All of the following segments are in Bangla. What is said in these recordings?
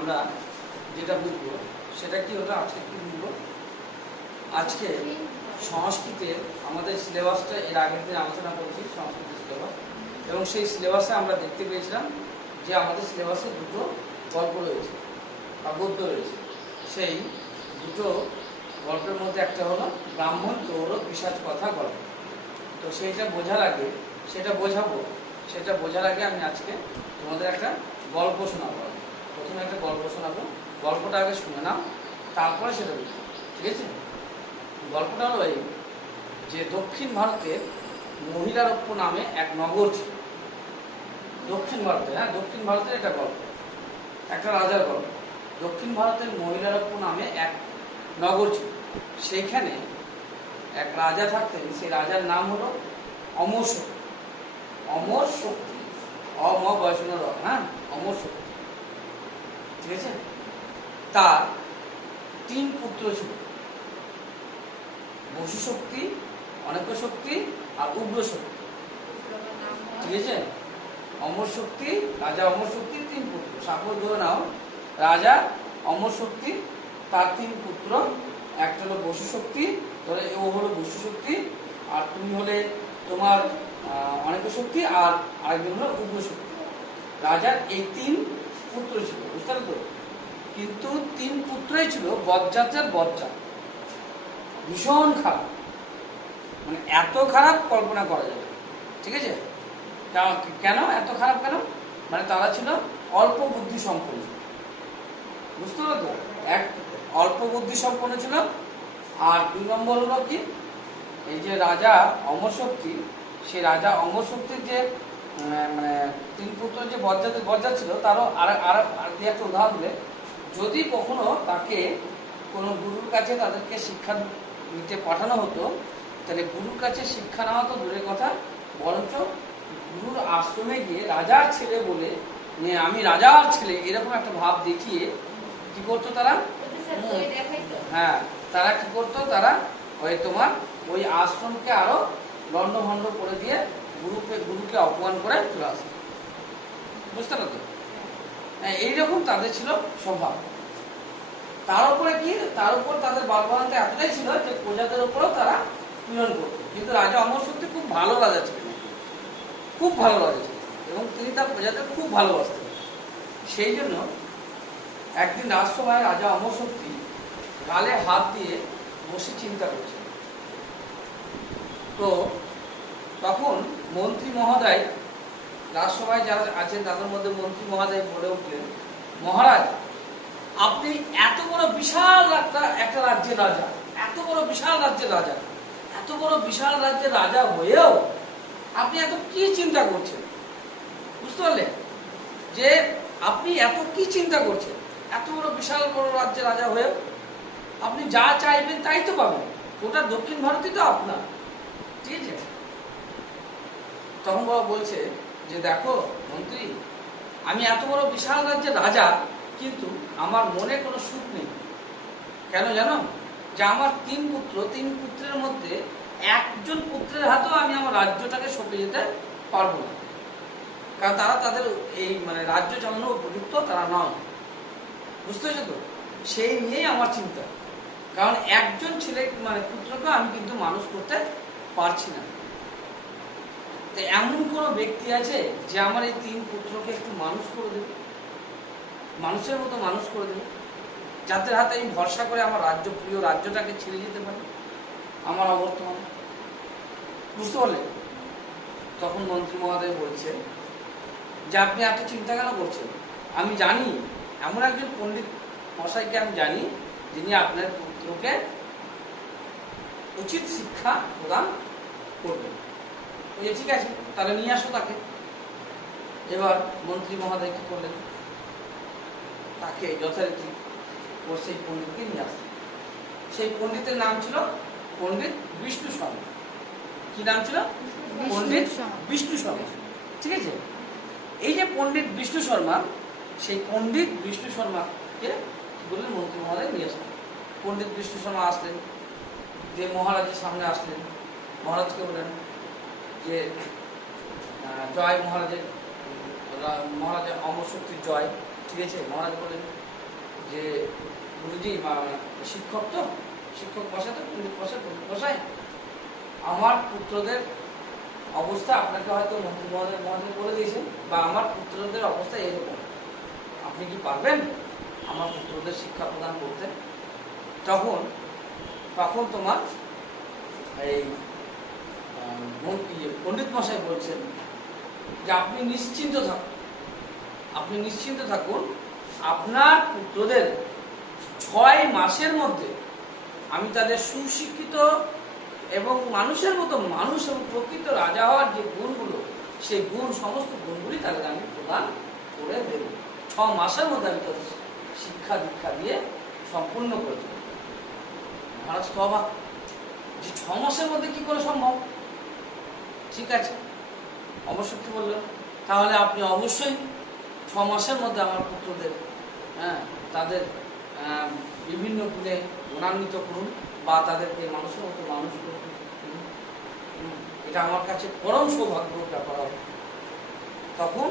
আমরা যেটা বুঝবো সেটা কি হলো, আজকে কি বুঝবো। আজকে সংস্কৃতের আমাদের সিলেবাসটা এর আগের দিন আলোচনা করেছি, সংস্কৃতের সিলেবাস, এবং সেই সিলেবাসে আমরা দেখতে পেয়েছিলাম যে আমাদের সিলেবাসে দুটো গল্প রয়েছে বা গদ্য রয়েছে। সেই দুটো গল্পের মধ্যে একটা হলো ব্রাহ্মণ চৌর পিশাচ কথা গল্প। তো সেইটা বোঝার আগে সেটা বোঝার আগে আমি আজকে তোমাদের একটা গল্প শোনাবো। প্রথমে একটা গল্প শোনাবো, গল্পটা আগে শুনে নাও, তারপরে সেটা বুঝবো, ঠিক আছে? গল্পটা হলো এই যে দক্ষিণ ভারতের মহিলারপ্য নামে এক নগর ছিল। দক্ষিণ ভারতে, দক্ষিণ ভারতের একটা গল্প, একটা রাজার গল্প। দক্ষিণ ভারতের মহিলারপ্য নামে এক নগর ছিল। সেইখানে এক রাজা থাকতেন, সেই রাজার নাম হলো অমর শক্তি। অমর শক্তি, অম বয়সন র, অমর শক্তি, ঠিক আছে? তার 3 পুত্র ছিল, বসু শক্তি, অনেক শক্তি আর উগ্র শক্তি, ঠিক আছে? অমর শক্তি, রাজা অমর শক্তি 3 পুত্র। সাপোজ ধরে নাও রাজা অমর শক্তি, তার 3 পুত্র, একটা হলো বসু শক্তি, ধরে ও হলো বসু শক্তি, আর তুমি হলে তোমার অনেক শক্তি, আর আরেকজন হলো উগ্র শক্তি। রাজার এই 3 পুত্র ছিল, বুঝতে পারলে তো? কিন্তু 3 পুত্রই ছিল বজ্জাতের বজ্জাত, ভীষণ খারাপ, মানে এত খারাপ কল্পনা করা যাবে, ঠিক আছে? কেন এত খারাপ কেন? মানে তারা ছিল অল্প বুদ্ধি সম্পন্ন, বুঝতে পারলো তো? এক, অল্প বুদ্ধি সম্পন্ন ছিল, আর 2 নম্বর হলো কি, এই যে রাজা অমর শক্তি, সেই রাজা অমর শক্তির যে মানে 3 পুত্র যে বজ্জাত ছিল, তারও আর একটা উদাহরণ দিলে, যদি কখনো তাকে কোনো গুরুর কাছে তাদেরকে শিক্ষা নিতে পাঠানো হতো, তাহলে গুরুর কাছে শিক্ষা নেওয়া তো দূরের কথা, বরঞ্চ গুরুর আশ্রমে গিয়ে রাজার ছেলে বলে, আমি রাজার ছেলে, এরকম একটা ভাব দেখিয়ে কি করতো তারা? তারা কি করতো? তারা ওই আশ্রমকে আরো লন্ডভন্ড করে দিয়ে গুরুকে অপমান করে চলে আসে, বুঝতে পারতো? এইরকম তাদের ছিল স্বভাব। তার উপর তাদের বালবানতা এতটাই ছিল যে প্রজাদের উপরও তারা পীড়ন করত। কিন্তু রাজা অমর শক্তি খুব ভালো রাজা ছিলেন, খুব ভালো রাজা ছিলেন, এবং তিনি তার প্রজাদের খুব ভালোবাসতেন। সেই জন্য একদিন রাজসভায় রাজা অমর শক্তি গালে হাত দিয়ে বসে চিন্তা করছে। তো তখন মন্ত্রী মহোদয়, রাজসভায় যারা আছেন তাদের মধ্যে মন্ত্রী মহোদয় বলে উঠলেন, মহারাজ, আপনি এত বড় বিশাল একটা রাজ্যের রাজা, এত বড় বিশাল রাজ্যের রাজা, এত বড় বিশাল রাজ্যের রাজা হয়েও আপনি এত কি চিন্তা করছেন? বুঝতে পারলেন যে আপনি এত কি চিন্তা করছেন? এত বড় বিশাল বড় রাজ্যের রাজা হয়েও আপনি যা চাইবেন তাই তো পাবেন, গোটা দক্ষিণ ভারতই তো আপনার, ঠিক আছে? তখন বাবা বলছে যে দেখো মন্ত্রী, আমি এত বড় বিশাল রাজ্যের রাজা, কিন্তু আমার মনে কোনো সুখ নেই। কেন জানো? যে আমার 3 পুত্রের মধ্যে একজন পুত্রের হাতেও আমি আমার রাজ্যটাকে সঁপে যেতে পারবো না, কারণ তারা তাদের এই মানে রাজ্য চালানোর উপযুক্ত তারা নয়, বুঝতে পেরেছো তো? সেই নিয়েই আমার চিন্তা, কারণ একজন ছেলে মানে পুত্রকে আমি কিন্তু মানুষ করতে পারছি না। তো এমন কোনো ব্যক্তি আছে যে আমার এই 3 পুত্রকে একটু মানুষ করে দেবে, মানুষের মতো মানুষ করে দেবে, যাদের হাতে আমি ভরসা করে আমার প্রিয় রাজ্যটাকে ছেড়ে যেতে পারি আমার অবর্তমানে, বুঝতে পারলেন? তখন মন্ত্রী মহোদয় বলছে যে আপনি এত চিন্তা কেন করছেন? আমি জানি, এমন একজন পণ্ডিত মশাইকে আমি জানি যিনি আপনার পুত্রকে উচিত শিক্ষা প্রদান করবেন। ঠিক আছে, তাহলে নিয়ে আসো তাকে। এবার মন্ত্রী মহোদয় কি করলেন? তাকে যথারীতি ও সেই পণ্ডিতকে নিয়ে আসলেন। সেই পণ্ডিতের নাম ছিল পণ্ডিত বিষ্ণু শর্মা। কি নাম ছিল? পণ্ডিত বিষ্ণু শর্মা, ঠিক আছে? এই যে পণ্ডিত বিষ্ণু শর্মা, সেই পণ্ডিত বিষ্ণু শর্মাকে বললেন মন্ত্রী মহোদয় নিয়ে আসলেন। পণ্ডিত বিষ্ণু শর্মা আসলেন, যে মহারাজের সামনে আসলেন। মহারাজকে বললেন যে জয় মহারাজের অমর শক্তির জয়, ঠিক আছে? মহারাজ বললেন যে গুরুজি শিক্ষক তো, শিক্ষক বসে তো, পণ্ডিত বসায়, আমার পুত্রদের অবস্থা আপনাকে হয়তো মন্ত্রী মহোদয় বলে দিয়েছেন, বা আমার পুত্রদের অবস্থা এরকম, আপনি কি পারবেন আমার পুত্রদের শিক্ষা প্রদান করতে? তখন তোমার এই পণ্ডিত মশাই বলছেন যে আপনি নিশ্চিন্ত থাকুন, আপনার পুত্রদের 6 মাসের মধ্যে আমি তাদের সুশিক্ষিত এবং মানুষের মতো মানুষ এবং প্রকৃত রাজা হওয়ার যে গুণগুলো, সেই সমস্ত গুণগুলি তাদের আমি প্রদান করে দেব। 6 মাসের মধ্যে আমি তাদের শিক্ষা দীক্ষা দিয়ে সম্পূর্ণ করে দেব। মহারাজ তো অবাক যে 6 মাসের মধ্যে কি করে সম্ভব? ঠিক আছে, অমরশক্তি বললেন তাহলে আপনি অবশ্যই 6 মাসের মধ্যে আমার পুত্রদের তাদের বিভিন্ন গুণে গুণান্বিত করুন, বা তাদেরকে মানুষের মতো মানুষ করুন। এটা আমার কাছে পরম সৌভাগ্য ব্যাপার হবে। তখন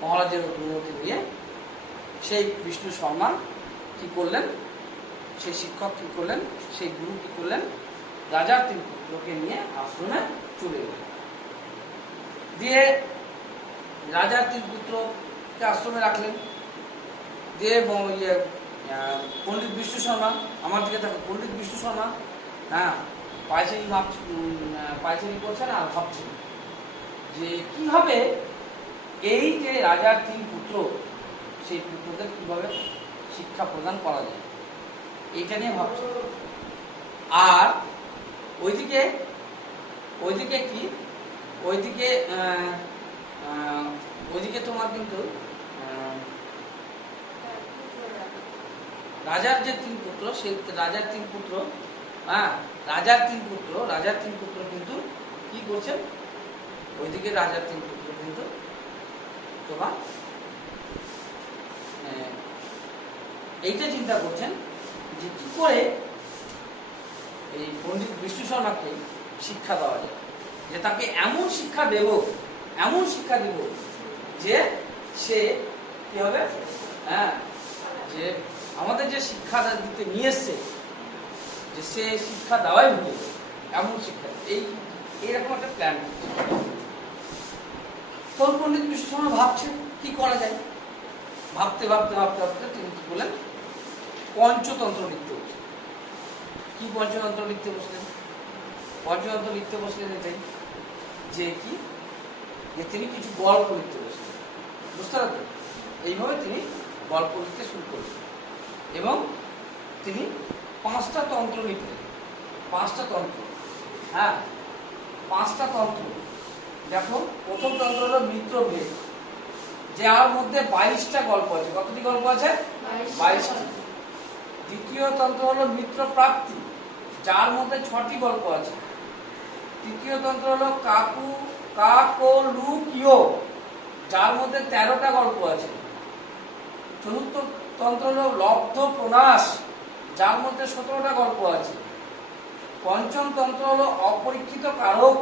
মহারাজের অনুমতি নিয়ে সেই বিষ্ণু শর্মা কি করলেন, সেই শিক্ষক কি করলেন, সেই গুরু কি করলেন, রাজার 3 পুত্রকে নিয়ে আশ্রমে চলে গেলেন। দিয়ে রাজার 3 পুত্রকে আশ্রমে রাখলেন। দিয়ে পণ্ডিত বিষ্ণু শর্মা, আমার দিকে থাকে, পণ্ডিত বিষ্ণু শর্মা পায়চারি করছেন আর ভাবছেন যে কিভাবে এই যে রাজার 3 পুত্র, সেই পুত্রদের কিভাবে শিক্ষা প্রদান করা যায়, এইটা নিয়ে ভাবছেন। আর ওইদিকে কি, ওইদিকে তোমার কিন্তু রাজার যে 3 পুত্র, সেই রাজার 3 পুত্র কিন্তু কি করছেন, ওইদিকে রাজার 3 পুত্র কিন্তু তোমার এইটা চিন্তা করছেন যে কি করে এই পণ্ডিত বিষ্ণু শর্মাকে শিক্ষা দেওয়া যায়, যে তাকে এমন শিক্ষা দেব যে সে কি হবে, যে আমাদের যে শিক্ষা দিতে নিয়ে এসছে, যে সে শিক্ষা দেওয়াই ভুলে এমন শিক্ষা, এইরকম একটা প্ল্যান। তখন পণ্ডিত বিষ্ণু শর্মা ভাবছেন কি করা যায়। ভাবতে তিনি কি বলেন, পঞ্চতন্ত্র লিখতে বসলেন। কি পঞ্চতন্ত্র লিখতে বসলেন? পঞ্চতন্ত্র লিখতে বসলেন এটাই যে কি, যে তিনি কিছু গল্প লিখতে বসলেন। বুঝতে পারলেন? এইভাবে তিনি গল্প লিখতে শুরু করলেন এবং তিনি 5টা তন্ত্র লিখলেন। 5টা তন্ত্র, 5টা তন্ত্র। দেখো, প্রথম তন্ত্র হলো মিত্রভেদ, যার মধ্যে 22টা গল্প আছে। কতটি গল্প আছে? 22টি। দ্বিতীয় তন্ত্র হলো মিত্র প্রাপ্তি, যার মধ্যে 6টি গল্প আছে। তৃতীয় তন্ত্র হলো কাকলুকিয়, যার মধ্যে 13টা গল্প আছে। চতুর্থ তন্ত্র হলো লব্ধ প্রনাশ, যার মধ্যে 17টা গল্প আছে। পঞ্চম তন্ত্র হলো অপরীক্ষিত কারক,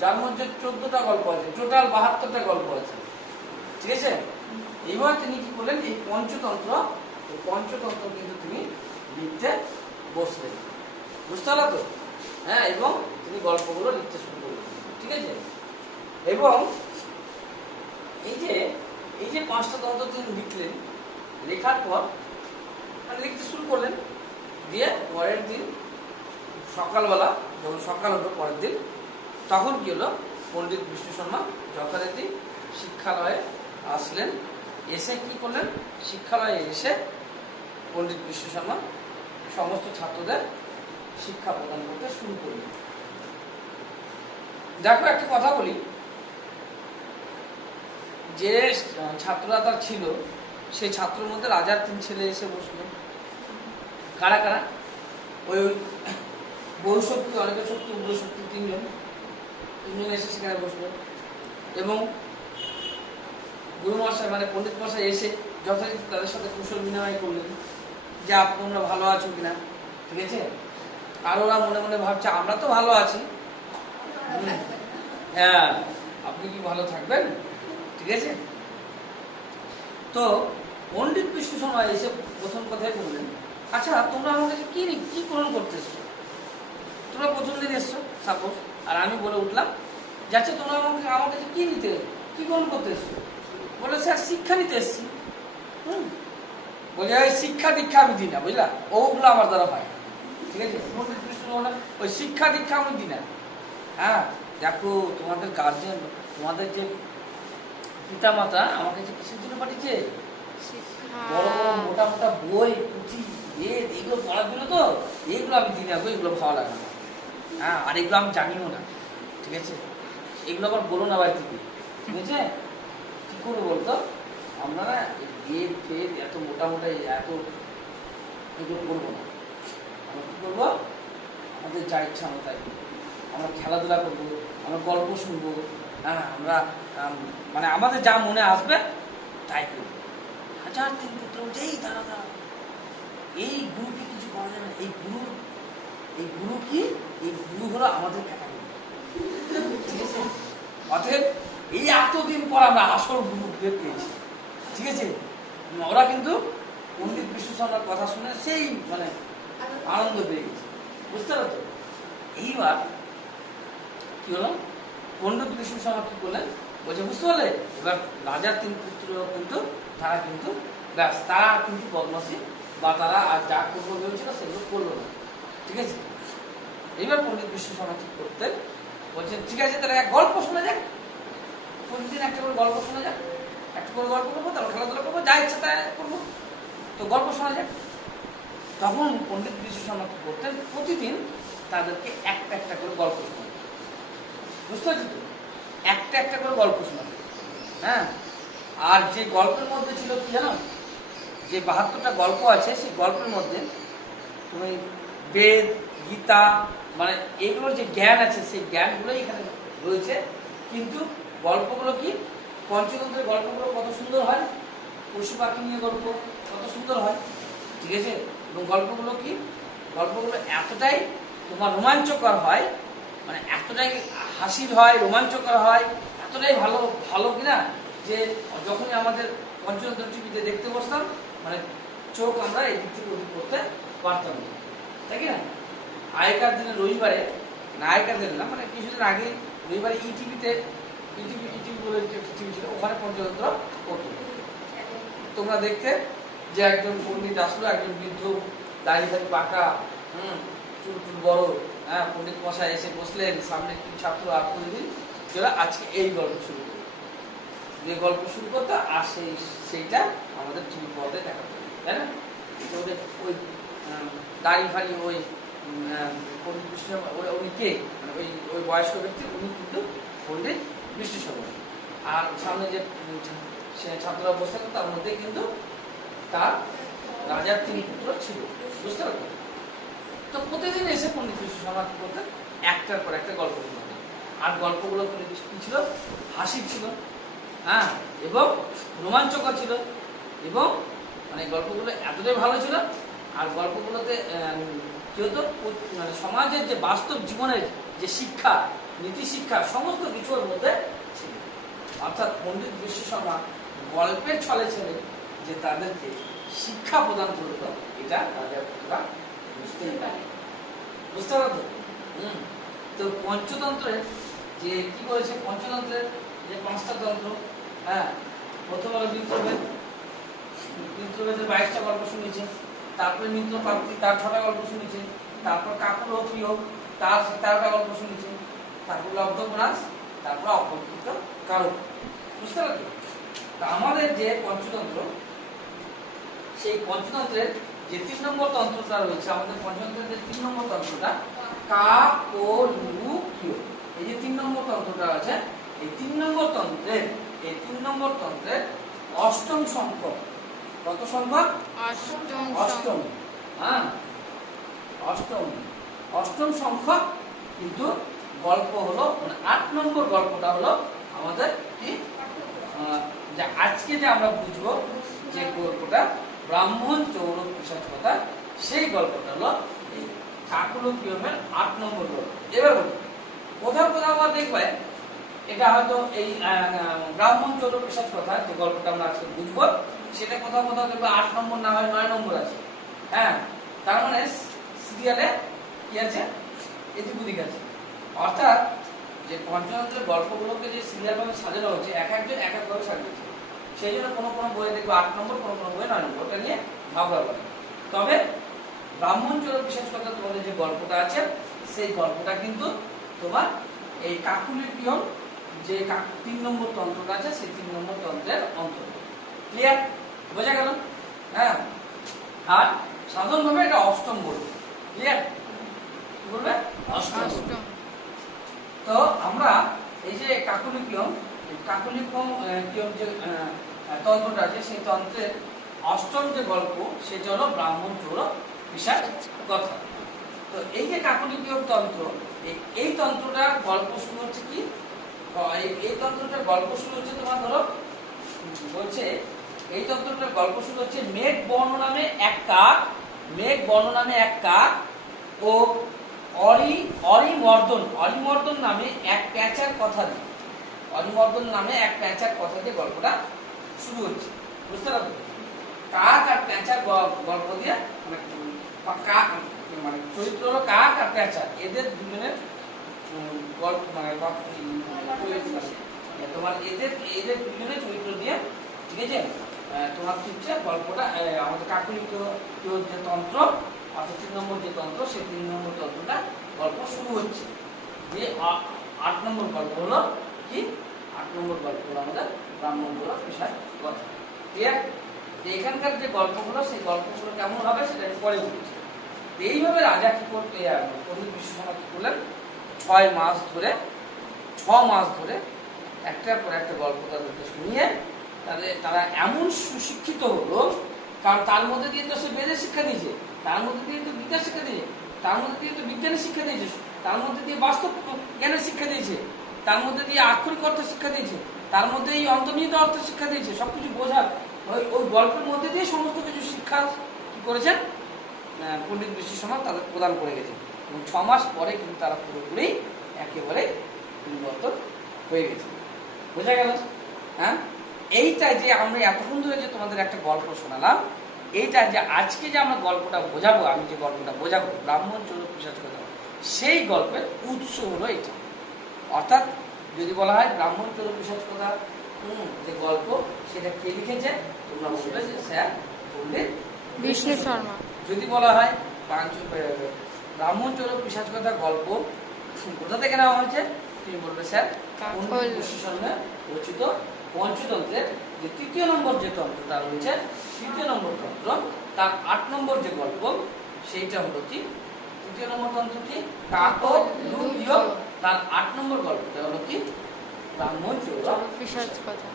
যার মধ্যে 14টা গল্প আছে। টোটাল 72টা গল্প আছে। ঠিক আছে? এইবার তিনি কি করলেন, এই পঞ্চতন্ত্র কিন্তু তিনি লিখতে বসলেন। বুঝতে পারলো তো? এবং তিনি গল্পগুলো লিখতে শুরু করলেন। ঠিক আছে? এবং এই যে 5টা তন্ত্র তিনি লিখলেন, লেখার পর লিখতে শুরু করলেন। দিয়ে পরের দিন সকালবেলা, যখন সকাল হলো পরের দিন, তখন কি হলো, পণ্ডিত বিষ্ণু শর্মা যথারীতি শিক্ষালয়ে আসলেন। এসে কি করলেন, শিক্ষালয়ে এসে পণ্ডিত বিষ্ণু শর্মা সমস্ত ছাত্রদের শিক্ষা প্রদান করতে শুরু করলেন। দেখো, একটা কথা বলি, যে ছাত্ররা তার ছিল, সেই ছাত্রের মধ্যে রাজার 3 ছেলে এসে বসলো। কারা কারা? ওই বহু শক্তি, অনেক শক্তি, উগ্র শক্তি, 3 জন এসে সেখানে বসলো। এবং গুরু মশাই মানে পণ্ডিত মশাই এসে যথারীতি তাদের সাথে কুশল বিনিময় করলেন যে তোমরা ভালো আছো কিনা। ঠিক আছে? আর ওরা মনে মনে ভাবছে আমরা তো ভালো আছি, আপনি কি ভালো থাকবেন? ঠিক আছে? তো পণ্ডিত বিষ্ণু শর্মা এসে প্রথম কথাই বললেন, আচ্ছা তোমরা আমার কাছে কি গ্রহণ করতে এসছো? তোমরা প্রথম দিন এসছো সাপোজ, আর আমি বলে উঠলাম যে আচ্ছা তোমরা আমার কাছে কি গ্রহণ করতে এসছো? বলে স্যার শিক্ষা নিতে এসছি। বলছে ওই শিক্ষা দীক্ষা আমি দিই না, বুঝলা, ওগুলো আমার দ্বারা হয়, ঠিক আছে? পণ্ডিত বিষ্ণু বলে ওই শিক্ষা দীক্ষা আমি দিই না। হ্যাঁ দেখো তোমাদের গার্জেন, তোমাদের যে পিতা মাতা আমার কাছে কিসের জন্য পাঠিয়েছে? বড় বড় মোটা মোটা বই পুঁথি এগুলো পড়ার জন্য, তো এইগুলো আমি দিই না, এগুলো ভালো লাগে না। হ্যাঁ আর এগুলো আমি জানিও না, ঠিক আছে? এগুলো আবার বলো না বাড়ি থেকে, ঠিক আছে? কী করবো বলতো, আমরা না বেদ ফেদ এত মোটা মোটা এত এগুলো করবো না। আমরা কী করবো, আমাদের যা ইচ্ছা আমরা তাই করবো। আমরা খেলাধুলা করবো, আমরা গল্প শুনবো, হ্যাঁ আমরা মানে আমাদের যা মনে আসবে তাই করবো। হাজার তিন পুত্র যেই দাঁড়া, এই গুরুকে কিছু করা যায় না। এই গুরু কি? এই গুরু হলো আমাদের ক্যাটাগরি, ঠিক আছে? অতএব এই এতদিন পর আমরা আসল গুরু পেয়েছি, ঠিক আছে? ওরা কিন্তু পণ্ডিত বিষ্ণু শর্মার কথা শুনে সেই মানে আনন্দ পেয়ে গেছে, বুঝতে পারতো? এইবার কি হলো, পণ্ডিত বিষ্ণু শর্মা কি করলেন বলছে, বুঝতে পারলে? এবার রাজার তিন পুত্র কিন্তু তারা কিন্তু ব্যাস, তারা কিন্তু বদমাসী বা তারা আর যা করবো ভেবেছিল সেগুলো করলো না, ঠিক আছে? এইবার পণ্ডিত বিষ্ণু শর্মা ঠিক করতেন, বলছেন ঠিক আছে তারা এক গল্প শোনা যাক, প্রতিদিন একটা করে গল্প শোনা যাক, একটা করে গল্প করবো, তারপর খেলাধুলা করবো, যা ইচ্ছা তাই করবো, তো গল্প শোনা যাক। তখন পণ্ডিত বিষ্ণু শর্মা কি করতেন, প্রতিদিন তাদেরকে একটা করে গল্প শোনাতেন, বুঝতে পারছি তো? একটা করে গল্প শোনাতেন, হ্যাঁ। আর যে গল্পের মধ্যে ছিল কি জানো, যে 72টা গল্প আছে, সেই গল্পের মধ্যে তুমি বেদ গীতা মানে এগুলোর যে জ্ঞান আছে সেই জ্ঞানগুলোই এখানে রয়েছে। কিন্তু গল্পগুলো কি, পঞ্চতন্ত্রের গল্পগুলো কত সুন্দর হয়, পশু পাখি নিয়ে গল্প কত সুন্দর হয়, ঠিক আছে? এবং গল্পগুলো কি, গল্পগুলো এতটাই তোমার রোমাঞ্চকর হয়, মানে এতটাই হাসির হয়, রোমাঞ্চকর হয়, এতটাই ভালো ভালো কিনা যে যখনই আমাদের পঞ্চতন্ত্র টিভিতে দেখতে বসতাম মানে চোখ আমরা এদিক থেকে ওদিক করতে পারতাম না, তাই কি না? আগেকার দিনে রবিবারে, না আগেকার দিনে না, মানে কিছুদিন আগে রবিবারে ইটিভিতে ইটিভি বলে টিভি ছিল, ওখানে পঞ্চতন্ত্র করতো। তোমরা দেখতে যে একজন পণ্ডিত আসলো, একজন বৃদ্ধ দাড়ি দাড়ি পাকা, চুল টুল বড়, হ্যাঁ, পণ্ডিত মশাই এসে বসলেন, সামনে কি ছাত্র আর প্রতিদিন চলে আজকে এই গল্প শুরু করবো, যে গল্প শুরু করতো, আর সেইটা আমাদের টিভি পর্দায় দেখা যাবে, তাই না? ওদের ওই দাড়ি ফাড়ি ওই পণ্ডিত বিষ্ণু শর্মা, উনি কে, মানে ওই বয়স্ক ব্যক্তি, উনি কিন্তু পণ্ডিত বিষ্ণু শর্মা। আর সামনে যে ছাত্ররা বসে তার মধ্যে কিন্তু তার রাজার 3 পুত্র ছিল, বুঝতে পারলেন? তো প্রতিদিন এসে পণ্ডিত বিষ্ণু শর্মা কি করতেন, একটার পর একটা গল্প শোনাতেন। আর গল্পগুলো কি ছিল, হাসি ছিল, হ্যাঁ, এবং রোমাঞ্চকর ছিল, এবং মানে গল্পগুলো এতটাই ভালো ছিল। আর গল্পগুলোতে কি হতো, মানে সমাজের যে বাস্তব জীবনের যে শিক্ষা, নীতি শিক্ষা সমস্ত কিছুর মধ্যে ছিল। অর্থাৎ পণ্ডিত বিষ্ণু শর্মা গল্পের ছলে ছেলে যে তাদেরকে শিক্ষা প্রদান করতো, এটা রাজারা বুঝতেই পারে, বুঝতে পারতো? তো পঞ্চতন্ত্রের যে কি করেছে, পঞ্চতন্ত্রের যে 5টা তন্ত্র, হ্যাঁ, প্রথম হলো মিত্রভেদ, মিত্রভেদের 22টা গল্প শুনেছে, তারপরে মিত্র প্রাপ্তি তার 6টা গল্প শুনেছে, তারপর কাকুর প্রিয় তার 13টা গল্প শুনেছে, তারপর লব্ধপ্রাস, তারপর অপরিচিত কারক, বুঝতে পারছো? তা আমাদের যে পঞ্চতন্ত্র, সেই পঞ্চতন্ত্রের যে 3 নম্বর তন্ত্রটা রয়েছে, আমাদের পঞ্চতন্ত্রের যে 3 নম্বর তন্ত্রটা কা কো লু কিয়, এই যে 3 নম্বর তন্ত্রটা আছে, এই 3 নম্বর তন্ত্রের অষ্টম সংখ্যক, কত সংখ্যক? অষ্টম, হ্যাঁ, অষ্টম সংখ্যক কিন্তু গল্প হলো, মানে 8 নম্বর গল্পটা হলো আমাদের কি, যে আজকে যে আমরা বুঝবো যে গল্পটা ব্রাহ্মণ চৌর পিশাচ কথা, সেই গল্পটা হলো এই কাকলু কিয়মের 8 নম্বর গল্প। এবার বলি, কোথাও আবার দেখবে এটা হয়তো এই ব্রাহ্মণ চোর পিশাচ কথা যে গল্পটা আমরা আজকে বুঝবো, সেটা কোথাও কোথাও দেখবে 8 নম্বর না হয় 9 নম্বর আছে। হ্যাঁ, তার মানে সিরিয়ালে কি আছে, এদিক ওদিক আছে। অর্থাৎ যে পঞ্চতন্ত্রের গল্পগুলোকে যে সিরিয়াল ভাবে সাজানো হচ্ছে, এক একজন এক একভাবে সাজিয়েছে। সেই জন্য কোনো কোনো বইয়ে দেখবে 8 নম্বর, কোনো কোনো বইয়ে 9 নম্বর, ওটা নিয়ে ভাববার কথা। তবে ব্রাহ্মণ চোর পিশাচ কথা তোমাদের যে গল্পটা আছে, সেই গল্পটা কিন্তু তোমার এই কাকুলিপিয়ম যে 3 নম্বর তন্ত্রটা আছে, সেই 3 নম্বর তন্ত্রের অন্তর্গত। ক্লিয়ার? বোঝা গেল? হ্যাঁ, আর সাধারণভাবে এটা অষ্টম বলবে। ক্লিয়ার? কি বলবে? অষ্টম। তো আমরা এই যে কাকুলিপিয়ম যে তন্ত্রটা আছে, সেই তন্ত্রের অষ্টম যে গল্প সেটা হলো ব্রাহ্মণ চোর পিশাচ কথা। তো এই যে কাকুলিপিয়ম তন্ত্র, এই তন্ত্রটার গল্প শুরু হচ্ছে কি, এই তন্ত্রটার গল্প শুরু হচ্ছে তোমার ধরো বলছে, এই তন্ত্রটার গল্প শুরু হচ্ছে মেঘ বর্ণ নামে এক কাক ও অরিমর্দন নামে এক প্যাঁচার কথা দিয়ে, গল্পটা শুরু হচ্ছে। বুঝতে পারবে? কাক আর প্যাঁচার গল্প দিয়ে, মানে চরিত্র হলো কাক আর প্যাঁচা, এদের দুজনের গল্প, মানে তোমার এদের দুজনের চরিত্র দিয়ে, ঠিক আছে, তোমার কি হচ্ছে গল্পটা, আমাদের কাকুলিপিয়ম যে তন্ত্র, অর্থাৎ 3 নম্বর যে তন্ত্র, সেই 3 নম্বর তন্ত্রটা গল্প শুরু হচ্ছে। দিয়ে 8 নম্বর গল্প হলো কি, 8 নম্বর গল্প হলো আমাদের ব্রাহ্মণ চোর পিশাচ কথা। ক্লিয়ার? এখানকার যে গল্পগুলো, সেই গল্পগুলো কেমন হবে সেটা পরে বলছি। এইভাবে রাজা কি করতে, পণ্ডিত বিশ্বনাথ কি করলেন, 6 মাস ধরে একটার পর একটা গল্প তাদেরকে শুনিয়ে তারা এমন সুশিক্ষিত হলো, কারণ তার মধ্যে দিয়ে তো সে বেদের শিক্ষা দিয়েছে, তার মধ্যে দিয়ে তো গীতার শিক্ষা দিয়েছে, তার মধ্যে দিয়ে তো বিজ্ঞানের শিক্ষা দিয়েছে, তার মধ্যে দিয়ে বাস্তব জ্ঞানের শিক্ষা দিয়েছে, তার মধ্যে দিয়ে আক্ষরিক অর্থ শিক্ষা দিয়েছে, তার মধ্যে এই অন্তর্নিহিত অর্থ শিক্ষা দিয়েছে। সবকিছু বোঝার ওই গল্পের মধ্যে দিয়ে সমস্ত কিছু শিক্ষা কি করেছেন পণ্ডিত বিশ্বনাথ তাদের প্রদান করে গেছে। এবং 6 মাস পরে কিন্তু তারা পুরোপুরি একেবারে পরিবর্তন হয়ে গেছে। বোঝা গেল? হ্যাঁ, এইটা যে আমরা এতক্ষণ ধরে যে তোমাদের একটা গল্প শোনালাম, এইটা যে আজকে যে আমরা গল্পটা বোঝাবো, আমি যে গল্পটা বোঝাবো ব্রাহ্মণ চোর পিশাচ কথা, সেই গল্পের উৎস হলো এটা। অর্থাৎ যদি বলা হয় ব্রাহ্মণ চোর পিশাচ কথা যে গল্প, সেটা কে লিখেছে, তোমরা বলবে যে স্যার পণ্ডিত বিষ্ণু শর্মা। যদি বলা হয় ব্রাহ্মণ চোর পিশাচ কথা গল্প কোথা থেকে নেওয়া হয়েছে, তুমি বলবে স্যার পণ্ডিত বিষ্ণু শর্মা রচিত পঞ্চতন্ত্রের যে 3য় নম্বর যে তন্ত্রটা রয়েছে, 3য় নম্বর তন্ত্র, তার 8 নম্বর যে গল্প, সেইটা হলো কি 3য় নম্বর তন্ত্র কি কাকলিপিয়ম, তার 8 নম্বর গল্পটা হলো কি ব্রাহ্মণ চোর পিশাচ কথা।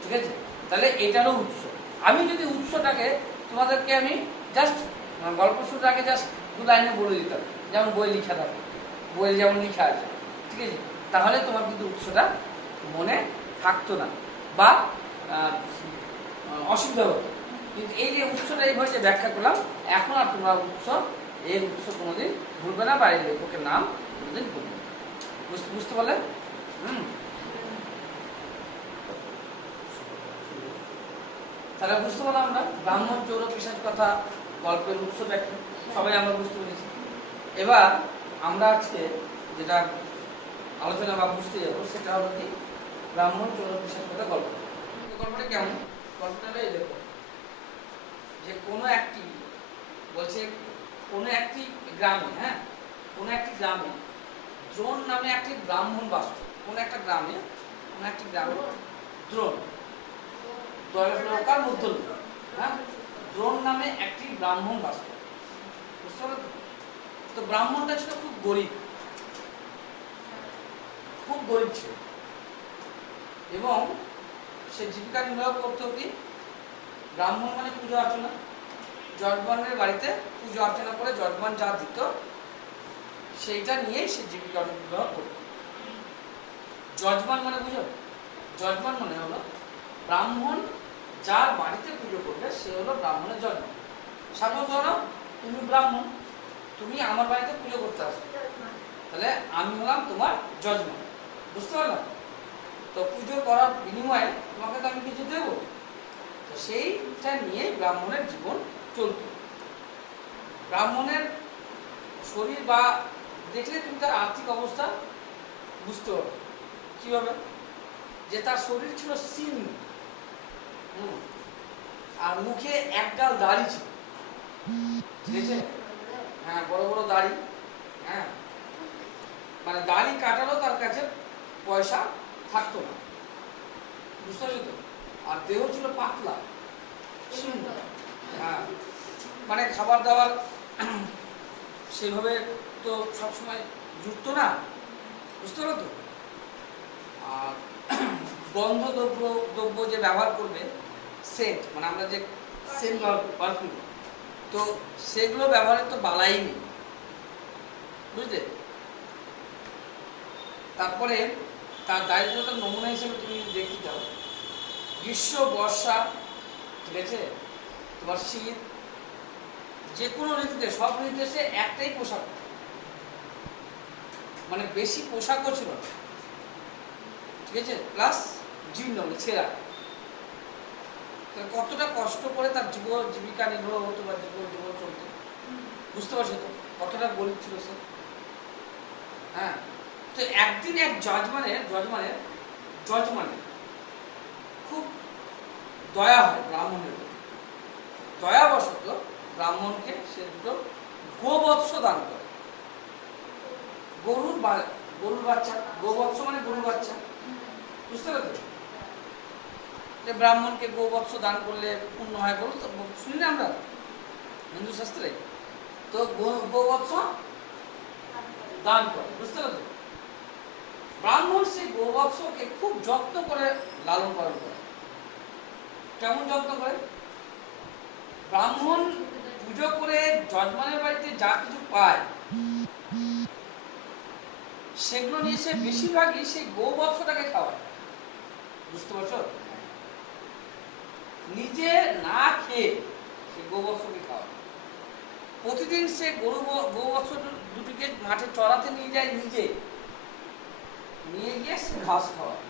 ঠিক আছে? তাহলে এটারও উৎস। আমি যদি উৎসটাকে তোমাদেরকে আমি জাস্ট গল্প শুরুর আগে জাস্ট 2 লাইনে বলে দিতাম, যেমন বই লেখা থাকে, বই যেমন লেখা আছে, ঠিক আছে, তাহলে তোমার কিন্তু উৎসটা মনে থাকতো না বা অসুবিধা হতো। কিন্তু এই যে উৎসটা এইভাবে যে ব্যাখ্যা করলাম, এখন আর তোমরা এর উৎস কোনোদিন ভুলবে না, বা এই লেখকের নাম কোনোদিন ভুলবে না। বুঝতে পারলে? তাহলে বুঝতে পারলাম আমরা ব্রাহ্মণ চোর পিশাচ কথা গল্পের উৎস ব্যাখ্যা সবাই আমরা বুঝতে পেরেছি। এবার আমরা আজকে যেটা আলোচনা বা বুঝতে যাবো, সেটা হলো কি ব্রাহ্মণ চোর পিশাচ কথা গল্প। গল্পটা কেমন? গল্পটা এই দেখো, যে কোনো একটি বলছে, কোনো একটি গ্রামে, হ্যাঁ, কোনো একটি গ্রামে দ্রোণ নামে একটি ব্রাহ্মণ বাস করত। কোনো একটি গ্রামে দ্রোণ, হ্যাঁ, দ্রোণ নামে একটি ব্রাহ্মণ বাস করত। বুঝতে পারো? তো ব্রাহ্মণটা ছিল খুব গরিব ছিল, এবং সে জীবিকা নির্বাহ করতো কি, ব্রাহ্মণ মানে পুজো অর্চনা, যজমানের বাড়িতে পুজো অর্চনা করে যজমান যা দিত সেইটা নিয়েই সে জীবিকা নির্বাহ করত। যজমান মানে বুঝো, যজমান মানে হলো ব্রাহ্মণ যার বাড়িতে পুজো করবে, সে হলো ব্রাহ্মণের যজমান। সাপোজ ধরো তুমি ব্রাহ্মণ, তুমি আমার বাড়িতে পুজো করতে আসবে, তাহলে আমি হলাম তোমার যজমান। বুঝতে পারলাম? তো পুজো করার বিনিময়ে তোমাকে তো আমি কিছু দেবো, তো সেইটা নিয়ে ব্রাহ্মণের জীবন চলত। ব্রাহ্মণের শরীর বা দেখলে তুমি তার আর্থিক অবস্থা বুঝতে পারবে। কিভাবে? যে তার শরীর ছিল সিন, আর মুখে একগাল দাড়ি ছিল, ঠিক আছে? হ্যাঁ, বড় বড় দাড়ি। হ্যাঁ, মানে দাড়ি কাটারও তার কাছে পয়সা থাকতো না, বুঝতে পারছো তো? আর দেহ ছিল পাতলা। হ্যাঁ, মানে খাবার দাবার সেভাবে তো সবসময় যুক্ত না, বুঝতে পারো তো? আর গন্ধ দ্রব্য যে ব্যবহার করবে, সেন্ট, মানে আমরা যে সেন্ট পারফিউম, তো সেগুলো ব্যবহারের তো বালাই নেই, বুঝলে? তারপরে তার দারিদ্রতার নমুনা হিসেবে তুমি দেখতে চাও, গ্রীষ্ম, বর্ষা, ঠিক আছে, তোমার শীত, যে কোনো ঋতুতে, সব ঋতুতে সে একটাই পোশাক, মানে বেশি পোশাকও ছিল না, ঠিক আছে, প্লাস জীর্ণ, ছেঁড়া। কতটা কষ্ট করে তার জীবিকা নির্বাহ হতো বা জীবন চলতো, বুঝতে পারছো তো? কতটা গরিব ছিল সে। হ্যাঁ, তো একদিন এক জজমানের খুব দয়া হয় ব্রাহ্মণের প্রতি। দয়াবশত ব্রাহ্মণকে সে দুটো গোবৎস দান করে। গরুর বাচ্চা, গোবৎস মানে গরুর বাচ্চা, বুঝতে পারছো? যে ব্রাহ্মণকে গোবৎস দান করলে পুণ্য হয়, বলো তো, শুনি না আমরা হিন্দু শাস্ত্রে? তো গোবৎস দান করে, বুঝতে পারছো? ব্রাহ্মণ সেই গোবৎসকে খুব যত্ন করে লালন পালন করে। কেমন যত্ন করে? ব্রাহ্মণ পুজো করে যজমানের বাড়িতে যা কিছু পায়, সেগুলো নিয়ে সে বেশিরভাগই সেই গোবৎসটাকে খাওয়ায়, বুঝতে পারছো? নিজে না খেয়ে সে গোবৎসকে খাওয়ায়। প্রতিদিন সে গোবৎস দুটিকে মাঠে চড়াতে নিয়ে যায়, নিজে নিয়ে গিয়ে সে ঘাস খাওয়ায়,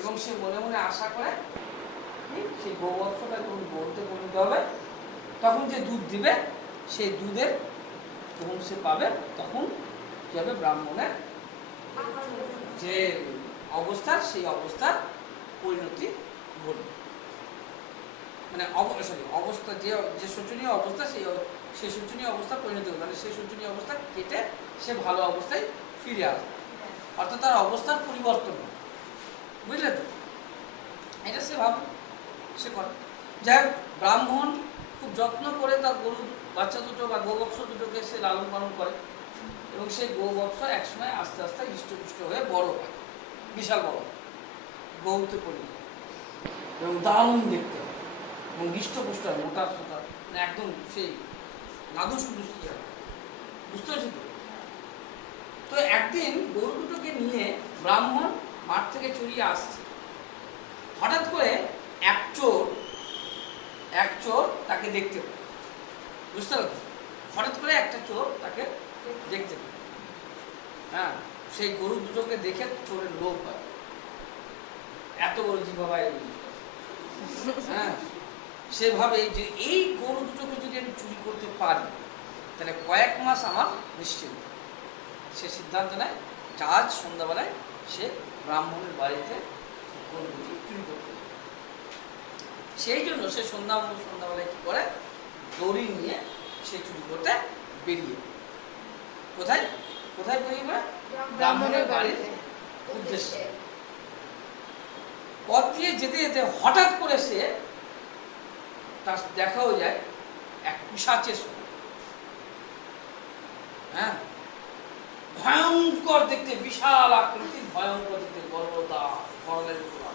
এবং সে মনে মনে আশা করে সেই গোবৎসটা যখন গরুতে পরিণত হবে, তখন যে দুধ দিবে, সেই দুধের যখন সে পাবে, তখন কি হবে? ব্রাহ্মণের যে অবস্থা, সেই অবস্থার পরিণতি ঘটবে। মানে অবস্থা, যে শোচনীয় অবস্থা, সেই শোচনীয় অবস্থা পরিণতি হবে, মানে সেই শোচনীয় অবস্থা কেটে সে ভালো অবস্থায় ফিরে আসবে, অর্থাৎ তার অবস্থার পরিবর্তন, বুঝলে তো? এটা সে ভাবে, সে করে। যাই হোক, ব্রাহ্মণ খুব যত্ন করে তার গরু বাচ্চা দুটো বা গোবৎস দুটোকে সে লালন পালন করে, এবং সেই গোবৎস একসময় আস্তে আস্তে হৃষ্টপুষ্ট হয়ে বড় হয়, বিশাল বড়, গৌতে পরিণত, এবং দারুণ দেখতে হয়, এবং হৃষ্টপুষ্ট হয়, মোটা সোটা, মানে একদম সেই নাদুস কুদুস, বুঝতে পারছি তো? তো একদিন গরু দুটোকে নিয়ে ব্রাহ্মণ মাঠ থেকে চড়িয়ে আসছে। হঠাৎ করে এক চোর তাকে দেখতে পায়, বুঝতে পারছো? হঠাৎ করে একটা চোর তাকে দেখতে পায়। হ্যাঁ, সেই গরু দুটোকে দেখে চোরের লোভ হয়, এত বড় জিভা ভাই। হ্যাঁ, সেভাবে যে এই গরু দুটোকে যদি আমি চুরি করতে পারি, তাহলে কয়েক মাস আমার নিশ্চিন্ত। সে সিদ্ধান্ত নেয় আজ সন্ধ্যাবেলায় সে ব্রাহ্মণের বাড়িতে গরু দুটি চুরি করতে। সেই জন্য সে সন্ধ্যাবেলায় কি করে? দড়ি নিয়ে সে চুরি করতে বেরিয়ে। কোথায় বেরিয়ে পড়ে? ব্রাহ্মণের বাড়ির উদ্দেশ্যে। পথ দিয়ে যেতে যেতে হঠাৎ করে সে তার দেখা হয়ে যায় এক পিশাচের সঙ্গে। হ্যাঁ, ভয়ঙ্কর দেখতে, বিশাল আকৃতি, ভয়ঙ্কর দেখতে, গর্বতা, করলের উপর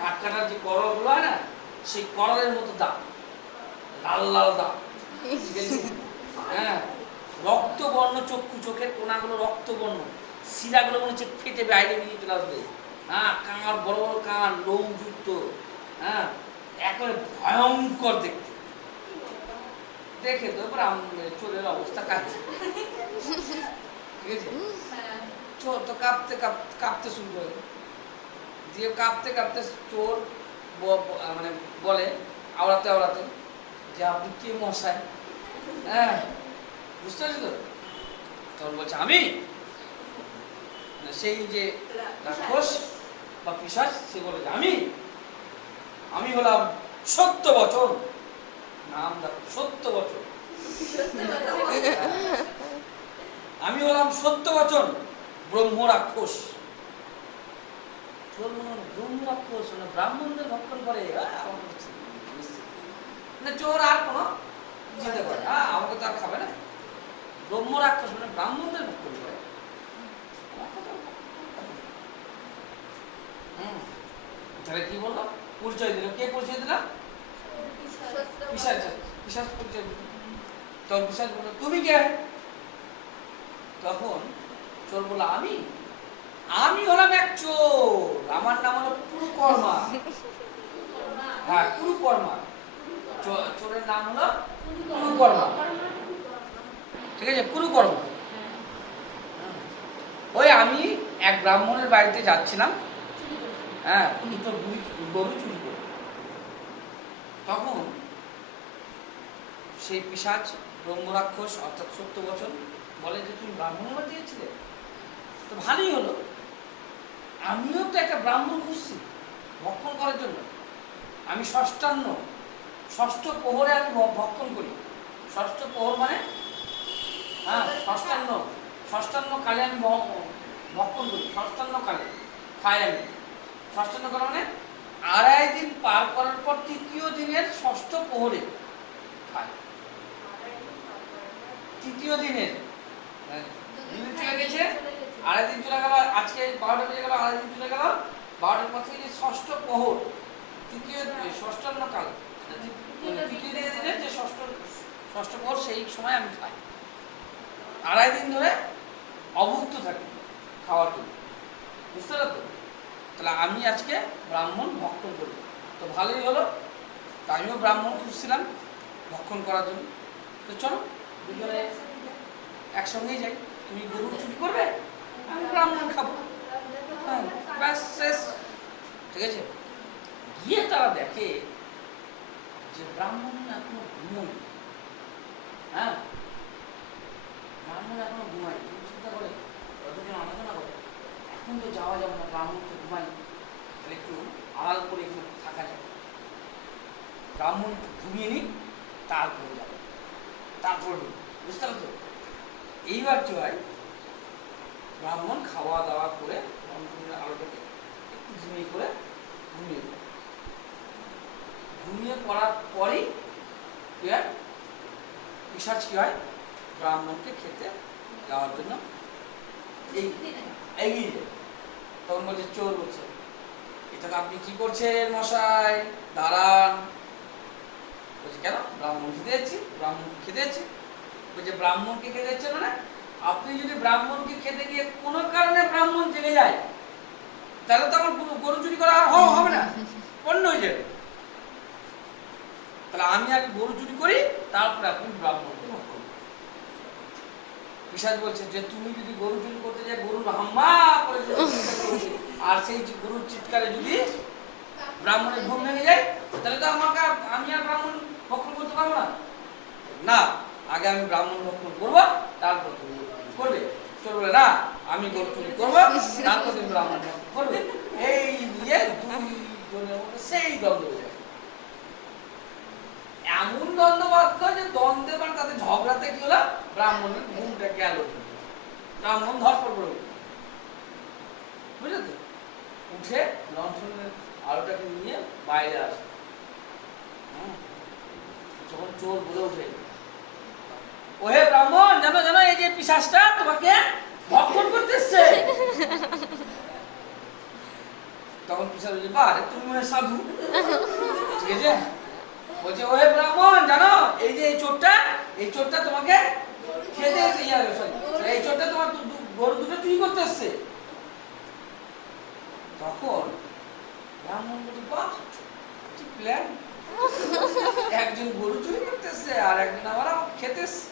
কাঠকাটার যে করলগুলো হয় না, সেই করলের মতো দাম, লাল লাল দাম। হ্যাঁ, রক্তবর্ণ চক্ষু, চোখের কোনাগুলো রক্তবর্ণ, শিরাগুলো মনে হচ্ছে ফেটে বাইরে বেরিয়ে চলে আসবে। হ্যাঁ, কান, বড় বড় কান, লোম যুক্ত। হ্যাঁ, একেবারে ভয়ঙ্কর দেখতে। দেখে তো চোরের অবস্থা কাজ, ঠিক আছে? চোর তো কাঁপতে কাঁপতে কাঁপতে শুরু করে, দিয়ে কাঁপতে কাঁপতে চোর মানে বলে আওড়াতে আওড়াতে যে আপনি কে মশাই? হ্যাঁ, বুঝতে পারছি তো? তখন বলছে আমি, সেই যে রাক্ষস বা পিশাচ, সে বলে আমি হলাম সত্যবচন। নাম দেখো, সত্যবচন। আমি হলাম সত্যবচন, ব্রহ্ম রাক্ষস। ব্রহ্ম রাক্ষস মানে ব্রাহ্মণদের ভক্ষণ করে। চোর আর কোন যেতে পারে, আমাকে তো আর খাবে না। ব্রহ্ম রাক্ষস মানে ব্রাহ্মণদের ভক্ষণ করে। তাহলে কি বললো? পরিচয় দিল। কে পরিচয় দিল? পিশাচ। পিশাচ পরিচয় দিল। তখন পিশাচ বলল তুমি কে? তখন চোর বলল আমি হলাম এক চোর, আমার নাম হলো কুরুকর্মা। হ্যাঁ, কুরুকর্মা। চোরের নাম হলো কুরুকর্মা। ঠিক আছে, কুরুকর্মা। ওই আমি এক ব্রাহ্মণের বাড়িতে যাচ্ছিলাম, হ্যাঁ, উনি তো গরু চুরি করে। তখন সেই পিশাচ ব্রহ্মরাক্ষস অর্থাৎ সত্যবচন বলে যে তুমি ব্রাহ্মণের বাড়ি গিয়েছিলে, তো ভালোই হলো, আমিও তো একটা ব্রাহ্মণ খুঁজছি ভক্ষণ করার জন্য। আমি ষষ্ঠ প্রহরে আমি ভক্ষণ করি। ষষ্ঠ প্রহর মানে হ্যাঁ ষষ্ঠান্ন কালে আমি ভক্ষণ করি। ষষ্ঠান্ন কালে খাই আমি। ষষ্ঠান্ন কাল মানে 2.5 দিন পার করার পর তৃতীয় দিনের ষষ্ঠ প্রহরে খাই। তৃতীয় দিনের চলে গেছে, 2.5 দিন চলে গেল, আজকে 12টা বেজে গেল, 2.5 দিন চলে গেল, 12টার পর থেকে ষষ্ঠ প্রহর, তৃতীয় ষষ্ঠান্ন কাল, তৃতীয় দিনের যে ষষ্ঠ প্রহর, সেই সময় আমি খাই। 2.5 দিন ধরে অভুক্ত থাকি খাওয়ার জন্য। বুঝতে পারতো? তাহলে আমি আজকে ব্রাহ্মণ ভক্ষণ করি, তো ভালোই হলো। তা আমিও ব্রাহ্মণ খুঁজছিলাম ভক্ষণ করার জন্য। তো চলো দুজনে একসঙ্গেই যাই। তুমি গরু চুরি করবে, আমি ব্রাহ্মণ খাবো, হ্যাঁ, ব্যাস শেষ। ঠিক আছে, গিয়ে তারা দেখে যে ব্রাহ্মণ এখনো ঘুমোয়। হ্যাঁ, ব্রাহ্মণ এখনো ঘুমায়। তুমি চিন্তা করে কতজন আলোচনা করে, এখন তো যাওয়া যাবে না, ব্রাহ্মণ তো ঘুমাই, তাহলে একটু আড়াল করে এখানে থাকা যাবে। ব্রাহ্মণ ঘুমিয়ে নিই, তারপরে যাবে, তারপর বুঝতে পারতো? এইবার কি হয়, ব্রাহ্মণ খাওয়া দাওয়া করে আলোটাকে একটু ঘুমিয়ে পড়ার পরেই কি হয়, পিশাচ কি হয়, ব্রাহ্মণকে খেতে যাওয়ার জন্য এগিয়ে যায়। তখন বলছে, চোর বলছে, এটা তো আপনি কি করছেন মশাই, দাঁড়ান। বলছে কেন? ব্রাহ্মণকে খেতে যাচ্ছি। বলছে ব্রাহ্মণকে খেতে যাচ্ছে মানে আপনি যদি ব্রাহ্মণকে খেতে গিয়ে কোনো কারণে ব্রাহ্মণ জেগে যায়, তাহলে তো আমার গরু চুরি করা হবে না, পণ্য হয়ে যাবে। তাহলে আমি আগে গরু চুরি করি, তারপরে আপনি ব্রাহ্মণকে ভক্ষণ করুন। পিশাচ বলছে যে তুমি যদি গরু চুরি করতে যাই, গরুর হাম্মা করে আর সেই গরুর চিৎকারে যদি ব্রাহ্মণের ঘুম ভেঙে যায়, তাহলে তো আমি আর ব্রাহ্মণ ভক্ষণ করতে পারবো না। না, আগে আমি ব্রাহ্মণ ভক্ষণ করবো, তারপর তুমি করবে। চোর বলে না, আমি গরু চুরি করবো, তারপর তুমি ব্রাহ্মণ ভক্ষণ করবে। এই নিয়ে দুইজনের মধ্যে সেই দ্বন্দ্ব হয়ে যায়। এমন দ্বন্দ্ব বাধ্য যে দ্বন্দ্বে মানে তাদের ঝগড়াতে কি হলো, ব্রাহ্মণের ঘুমটা গেল, ব্রাহ্মণ ধরপড় করে বুঝলে তো, উঠে লণ্ঠনের আলোটাকে নিয়ে বাইরে আসে। যখন চোর বলে ওঠে, ওহে ব্রাহ্মণ, জানো জানো এই যে পিশাচটা তোমাকে ভক্ষণ করতেছে। তখন পিশাচ বলছে, বাহ রে, তুমি মনে সাধু। ঠিক আছে, বলছে ওহে ব্রাহ্মণ, জানো এই যে এই চোরটা তোমাকে খেতে এই চোরটা তোমার গরু দুটো চুরি করতে এসছে। তখন ব্রাহ্মণ বলছে, বাহ কি প্ল্যান, একজন গরু চুরি করতেছে আর একজন আবার খেতে এসছে।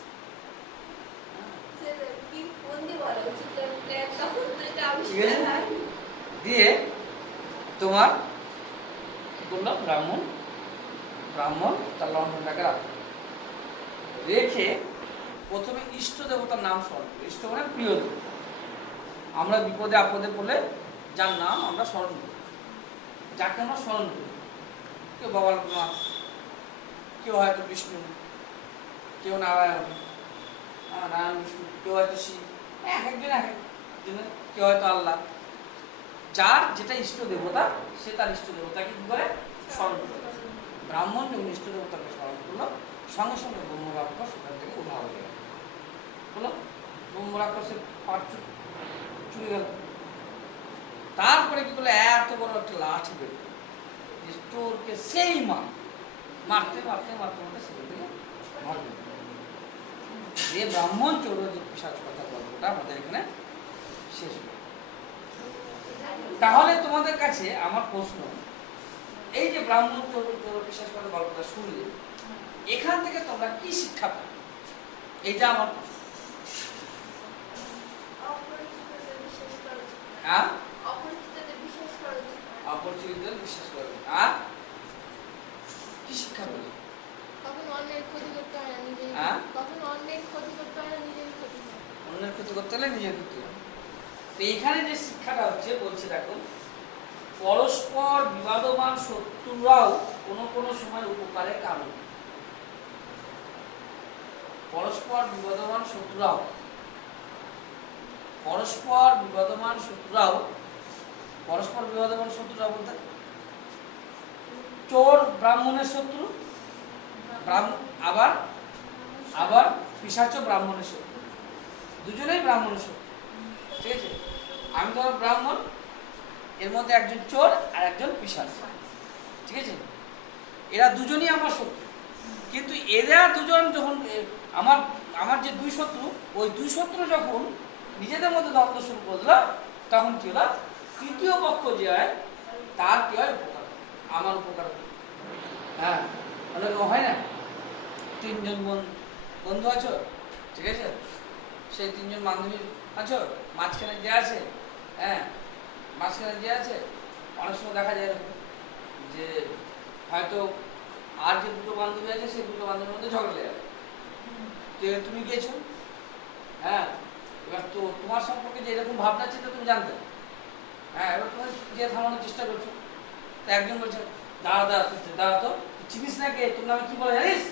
তার লণ্ঠনটাকে রাখো, রেখে প্রথমে ইষ্ট দেবতার নাম স্মরণ করি। ইষ্ট মানে প্রিয় দেবতা। আমরা বিপদে আপদে পড়লে যার নাম আমরা স্মরণ করি, যাকে আমরা স্মরণ করি, কেউ বাবা লোকনাথ, কেউ হয়তো বিষ্ণু, কেউ নারায়ণ, নারায়ণ বিষ্ণু, কেউ হয়তো শিব, এক একজন এক একজনের, কেউ হয়তো আল্লাহ। যার যেটা ইষ্ট দেবতা সে তার ইষ্ট দেবতাকে কি করে স্মরণ করে। ব্রাহ্মণ যখন ইষ্ট দেবতাকে স্মরণ করলো, সঙ্গে সঙ্গে ব্রহ্ম রাক্ষস সেখান থেকে উঠা হয়ে গেল। হলো ব্রহ্ম রাক্ষসের পাট চুড়ে গেল। তারপরে কি করলো, এত বড় একটা লাঠি বের চোরকে সেই মারতে মারতে মারতে মারতে সেখান থেকে মারবে। যে ব্রাহ্মণ চোর যে পিশাচ কথা গল্পটা আমাদের এখানে শেষ হলো। তাহলে তোমাদের কাছে আমার প্রশ্ন, এই যে ব্রাহ্মণ চোর পিশাচ কথা গল্পটা শুনলে এখান থেকে তোমরা কি শিক্ষা পাও? এটা আমার অপরিচিতদের বিশ্বাস করবে। আর কি শিক্ষা পেলে? অন্যের ক্ষতি করতে হলে নিজের ক্ষতি হয়। তো এইখানে যে শিক্ষাটা হচ্ছে বলছে, দেখো, পরস্পর বিবাদমান শত্রুরাও কোনো কোনো সময় উপকারের কারণ। পরস্পর বিবাদমান শত্রুরাও বলতে চোর ব্রাহ্মণের শত্রু, আবার পিশাচ ব্রাহ্মণের শত্রু, দুজনেই ব্রাহ্মণের শত্রু। ঠিক আছে, আমি ধরো ব্রাহ্মণ, এর মধ্যে একজন চোর আর একজন পিশাচ। ঠিক আছে, এরা দুজনই আমার শত্রু, কিন্তু এরা দুজন যখন আমার যে দুই শত্রু, ওই দুই শত্রু যখন নিজেদের মধ্যে দ্বন্দ্ব শুরু করলো, তখন কি হলো, তৃতীয় পক্ষ যে হয় তার কি হয়, উপকার, আমার উপকার। হ্যাঁ, অনেক হয় না, তিনজন বন্ধু আছো, ঠিক আছে, সেই তিনজন বান্ধবী আছো, মাঝখানে যে আছে, হ্যাঁ, অনেক সময় দেখা যায় যে হয়তো আর যে দুটো বান্ধবী আছে সেই দুটো বান্ধবীর মধ্যে ঝগড়া লেগে যাবে। তুমি গিয়েছো, হ্যাঁ, এবার তো তোমার সম্পর্কে যে এরকম ভাবনা ছিল তুমি জানতে, হ্যাঁ, এবার তুমি যে থামানোর চেষ্টা করছো, তা একজন বলছে দাঁড়া তো চিনিস না কে, তোর নামে কি বলে জানিস?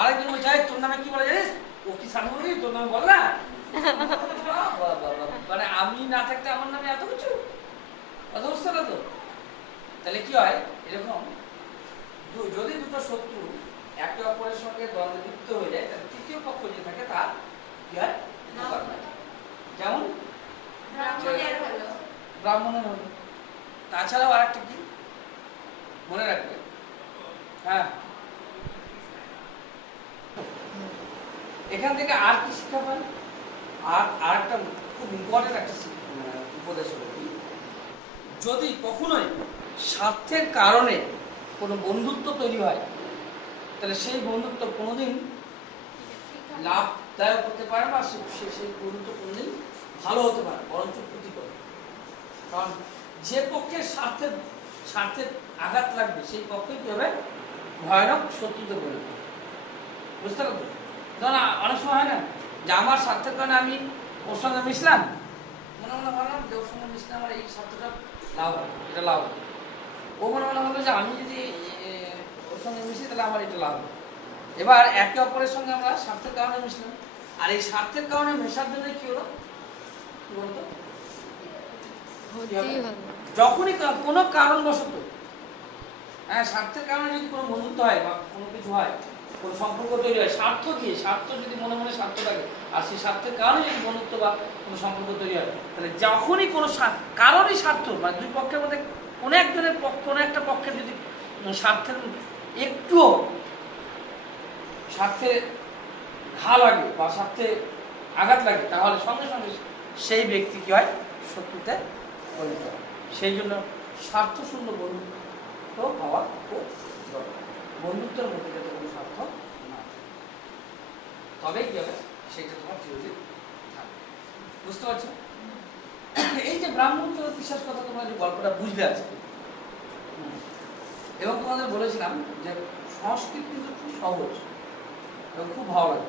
আরেকজন বলছে তোর নামে কি বলে জানিস? ও কি সামনে বলি, তোর নামে বল না। মানে আমি না থাকতে আমার নামে এত কিছু, কথা বুঝতে না তো? তাহলে কি হয়, এরকম যদি দুটো শত্রু একে অপরের সঙ্গে দ্বন্দ্বে লিপ্ত হয়ে যায়, তাহলে তৃতীয় পক্ষ যে থাকে তার কি হয়, যেমন ব্রাহ্মণের হলো। তাছাড়াও আর একটা কি মনে রাখবে, হ্যাঁ, এখান থেকে আর কি শিক্ষা পাই? আর একটা খুব ইম্পর্টেন্ট একটা উপদেশ হলো কি, যদি কখনোই স্বার্থের কারণে কোনো বন্ধুত্ব তৈরি হয়, তাহলে সেই বন্ধুত্ব কোনোদিন লাভদায়ক হতে পারে না, সেই বন্ধুত্ব কোনোদিন ভালো হতে পারে, বরঞ্চ ক্ষতি করে। কারণ যে পক্ষের স্বার্থের আঘাত লাগবে সেই পক্ষে কি হবে, ভয়ানক শত্রুতে পরিণত। বুঝতে পারছো? ধরুন অনেক সময় হয় না যে আমার স্বার্থের কারণে আমি ওর সঙ্গে মিশলাম, মনে ভাবলাম যে ওর সঙ্গে মিশলে আমার এই স্বার্থটা লাভ হবে, এটা লাভ হবে। ও মনে হলো যে আমি যদি ওর সঙ্গে মিশি তাহলে আমার এটা লাভ হবে। এবার একে অপরের সঙ্গে আমরা স্বার্থের কারণে মিশলাম, আর এই স্বার্থের কারণে মেশার জন্য কি হলো, কি বলতো, যখনই কোনো কারণবশত, হ্যাঁ, স্বার্থের কারণে যদি কোনো বন্ধুত্ব হয় বা কোনো কিছু হয়, কোনো সম্পর্ক তৈরি হয়, স্বার্থ যদি মনে মনে স্বার্থ থাকে, আর সেই স্বার্থের কারণে যদি বন্ধুত্ব বা কোনো সম্পর্ক তৈরি হয়, তাহলে যখনই কোনো কারণই স্বার্থ, মানে দুই পক্ষের মধ্যে কোনো একজনের কোনো একটা পক্ষের যদি স্বার্থের একটুও স্বার্থে ঘা লাগে বা স্বার্থে আঘাত লাগে, তাহলে সঙ্গে সঙ্গে সেই ব্যক্তি কি হয়, শত্রুতে পরিণত হয়। সেই জন্য স্বার্থশূন্য বন্ধুত্ব হওয়া খুব দরকার। বন্ধুত্বের মধ্যে যাতে কোনো স্বার্থ না, তবেই কি হবে, সেটা তোমার চিরদিন থাকবে। বুঝতে পারছো? এই যে ব্রাহ্মণ চোর বিশ্বাস কথা তোমরা যে গল্পটা বুঝলে আছে, এবং তোমাদের বলেছিলাম যে সংস্কৃত কিন্তু খুব সহজ এবং খুব ভালো লাগে।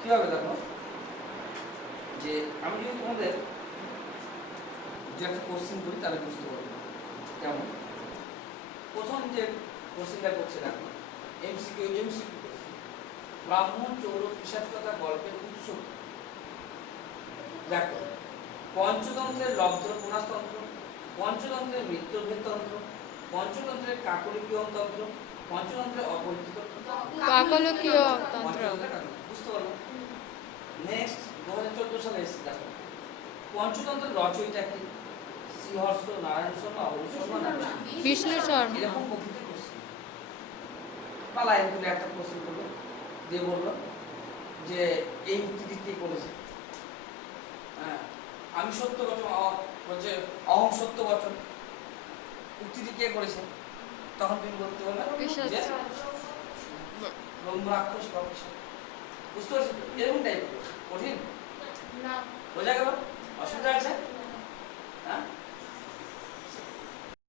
কীভাবে দেখো, যে আমি যদি তোমাদের যে একটা কোশ্চেন করি তাহলে বুঝতে পারবো। যেমন প্রথম যে কোশ্চেনটা করছে দেখো, এমসিকিউ কোশ্চেন, ব্রাহ্মণ চৌর কৃষাত্মতা গল্পের উৎস কি? দেখো, পঞ্চতন্ত্রের লব্ধ পুনাস্তন্ত্র, পঞ্চতন্ত্রের মৃত্যুভেদতন্ত্র, পঞ্চতন্ত্রের কাকলিকীয় তন্ত্র, পঞ্চতন্ত্রের অপরিচিত কাকলিকীয় তন্ত্র। বুঝতে পারলো? নেক্সট 2014 সালে এসেছে দেখো, পঞ্চতন্ত্রের রচয়িতা কি? শ্রীহর্ষ, নারায়ণ শর্মা, অরুণ শর্মা না বিষ্ণু শর্মা। এরকম প্রকৃতির কোশ্চেন বা লাইন তুলে একটা কোশ্চেন করলো, দিয়ে বললো যে এই উক্তিটি কে করেছে? হ্যাঁ, আমি সত্য বচন, বলছে অহং সত্য বচন, উক্তিটি কে করেছে? তখন তুমি বলতে পারবে যে ব্রহ্মরাক্ষস বা কৃষ্ণ। বুঝতে পারছি? এরকম টাইপ কঠিন